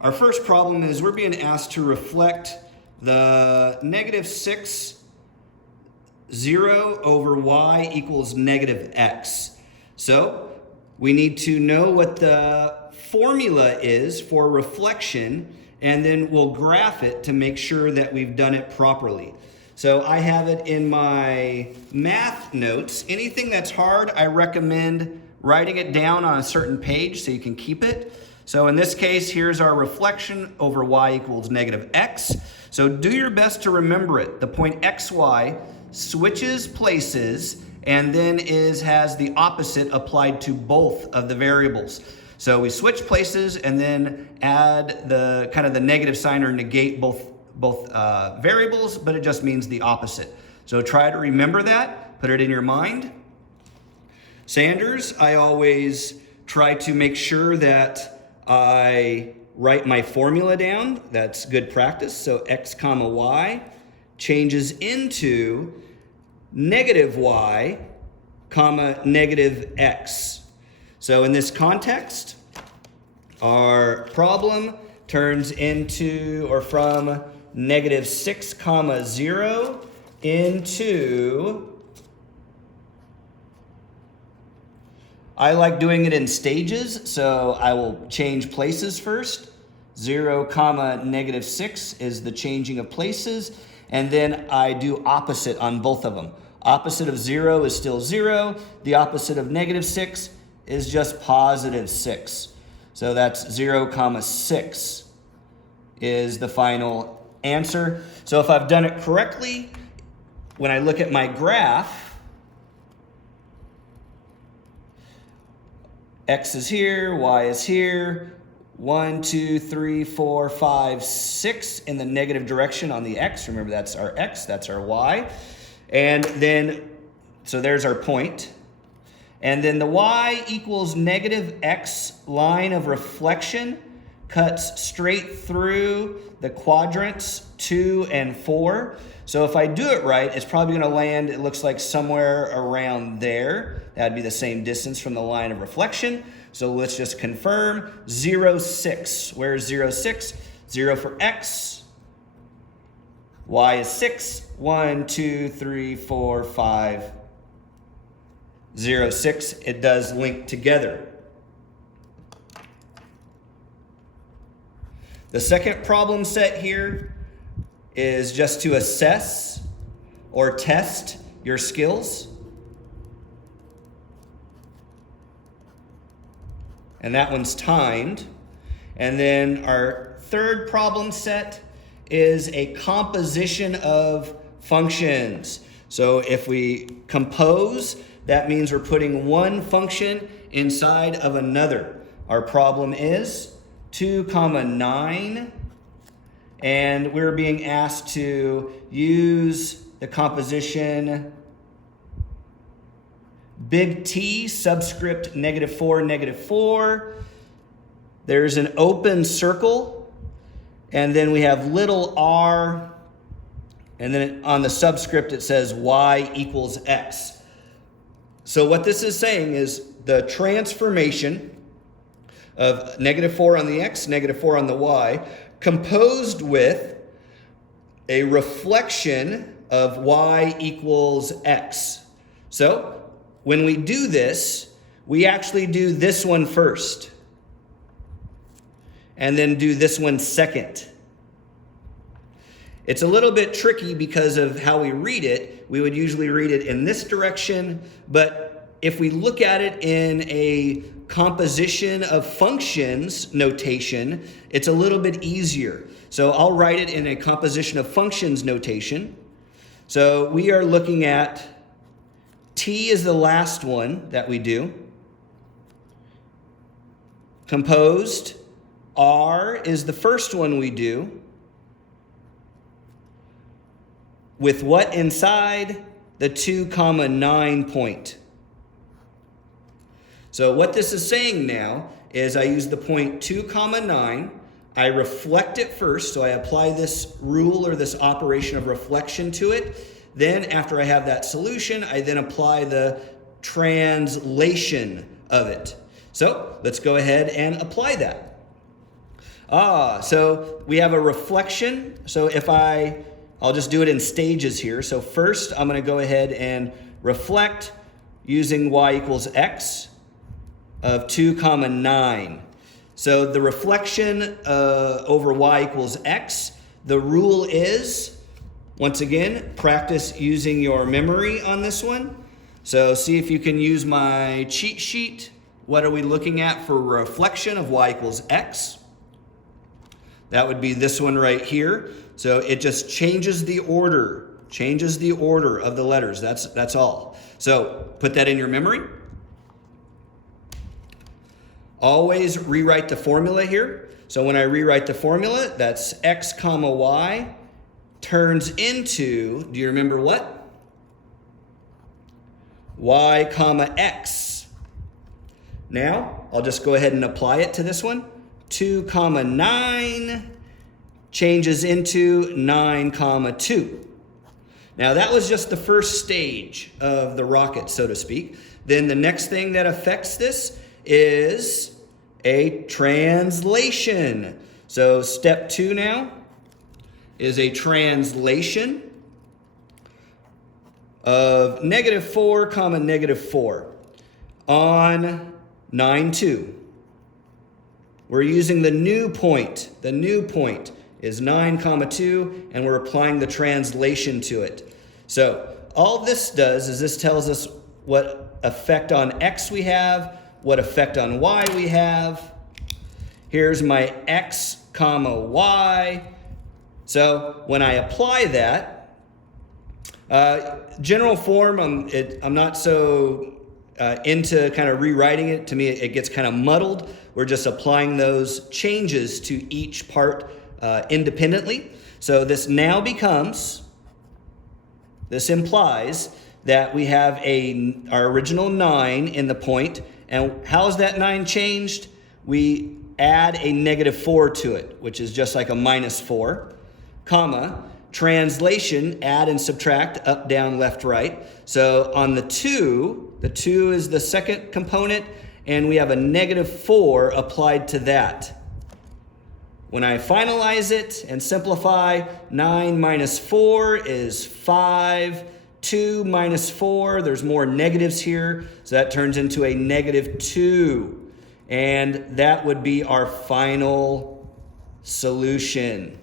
Our first problem is we're being asked to reflect the -6, 0 over y equals -x. So we need to know what the formula is for reflection, and then we'll graph it to make sure that we've done it properly. So I have it in my math notes. Anything that's hard, I recommend writing it down on a certain page so you can keep it. So in this case, here's our reflection over y equals -x. So do your best to remember it. The point xy switches places and then has the opposite applied to both of the variables. So we switch places and then add the kind of the negative sign or negate both variables, but it just means the opposite. So try to remember that, put it in your mind. Sanders, I always try to make sure that I write my formula down. That's good practice. So x comma y changes into -y comma -x. So in this context, our problem turns into, or from -6 comma 0 into, I like doing it in stages, so I will change places first. 0 comma -6 is the changing of places, and then I do opposite on both of them. Opposite of 0 is still 0. The opposite of -6 is just +6. So that's 0 comma 6 is the final answer. So if I've done it correctly, when I look at my graph, x is here, y is here, 1, 2, 3, 4, 5, 6 in the negative direction on the x. Remember, that's our x, that's our y. And then, so there's our point. And then the y equals -x line of reflection cuts straight through the quadrants 2 and 4. So if I do it right, it's probably going to land, it looks like somewhere around there. That'd be the same distance from the line of reflection. So let's just confirm 0, 6. Where's 0, 6? 0 for x. Y is 6. 1, 2, 3, 4, 5. 0, 6. It does link together. The second problem set here is just to assess or test your skills. And that one's timed. And then our third problem set is a composition of functions. So if we compose, that means we're putting one function inside of another. Our problem is 2 comma 9. And we're being asked to use the composition big T subscript -4, -4. There's an open circle, and then we have little r, and then on the subscript it says y equals x. So what this is saying is the transformation of -4 on the x, -4 on the y, composed with a reflection of y equals x. So when we do this, we actually do this one first, and then do this one second. It's a little bit tricky because of how we read it. We would usually read it in this direction, but if we look at it in a composition of functions notation, it's a little bit easier. So I'll write it in a composition of functions notation. So we are looking at T is the last one that we do. Composed, R is the first one we do. With what inside? The 2 comma 9 point. So what this is saying now is I use the point 2 comma 9. I reflect it first, so I apply this rule or this operation of reflection to it. Then after I have that solution, I then apply the translation of it. So let's go ahead and apply that. So we have a reflection. So I'll just do it in stages here. So first I'm going to go ahead and reflect using y equals x of 2 comma 9. So the reflection over y equals x, the rule is, once again, practice using your memory on this one. So see if you can use my cheat sheet. What are we looking at for reflection of y equals x? That would be this one right here. So it just changes the order of the letters. That's all. So put that in your memory. Always rewrite the formula here. So when I rewrite the formula, that's x comma y turns into, do you remember what? Y comma x. Now, I'll just go ahead and apply it to this one. 2 comma 9 changes into 9 comma 2. Now that was just the first stage of the rocket, so to speak. Then the next thing that affects this is a translation. So step 2 now is a translation of -4 comma -4 on 9 2. We're using the new point. The new point is 9 comma 2, and we're applying the translation to it. So all this does is this tells us what effect on x we have, what effect on y we have. Here's my x comma y. So when I apply that, general form, I'm not so into kind of rewriting it. To me, it gets kind of muddled. We're just applying those changes to each part independently. So this now implies that we have our original 9 in the point. And how is that 9 changed? We add a -4 to it, which is just like a -4, comma, translation, add and subtract, up, down, left, right. So on the 2 is the second component, and we have a -4 applied to that. When I finalize it and simplify, 9 minus 4 is 5. 2 minus 4, there's more negatives here, so that turns into a -2. And that would be our final solution.